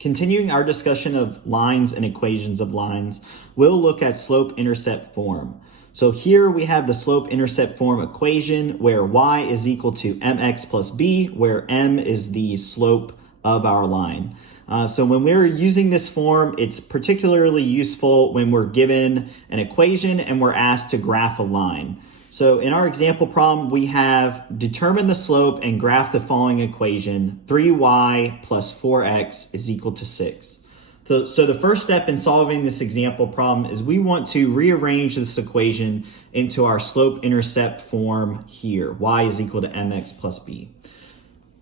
Continuing our discussion of lines and equations of lines, we'll look at slope-intercept form. So here we have the slope-intercept form equation where y is equal to mx plus b, where m is the slope of our line. So when we're using this form, it's particularly useful when we're given an equation and we're asked to graph a line. So in our example problem, we have determine the slope and graph the following equation, 3y plus 4x is equal to 6. So the first step in solving this example problem is we want to rearrange this equation into our slope-intercept form here, y is equal to mx plus b.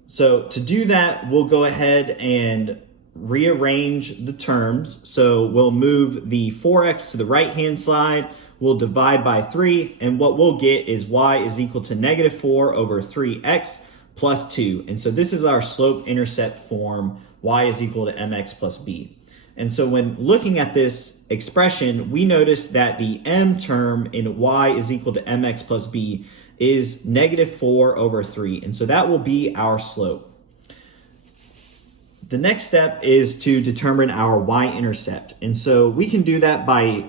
So to do that, we'll go ahead and rearrange the terms. So we'll move the 4x to the right-hand side, we'll divide by 3, and what we'll get is y is equal to negative 4 over 3x plus 2. And so this is our slope-intercept form, y is equal to mx plus b. And so when looking at this expression, we notice that the m term in y is equal to mx plus b is negative 4 over 3. And so that will be our slope. The next step is to determine our y-intercept. And so we can do that by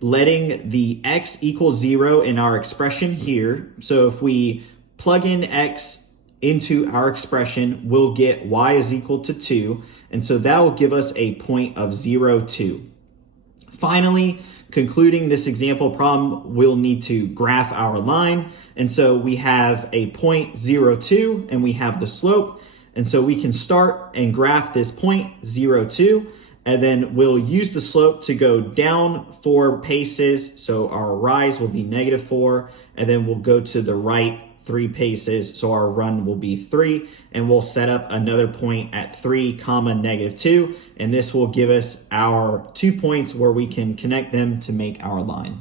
letting the x equal 0 in our expression here. So if we plug in x into our expression, we'll get y is equal to 2. And so that will give us a point of 0, 2. Finally, concluding this example problem, we'll need to graph our line. And so we have a point 0, 2, and we have the slope. And so we can start and graph this point 0, 2, and then we'll use the slope to go down 4 paces. So our rise will be negative 4, and then we'll go to the right 3 paces. So our run will be 3, and we'll set up another point at 3, negative 2, and this will give us our 2 points where we can connect them to make our line.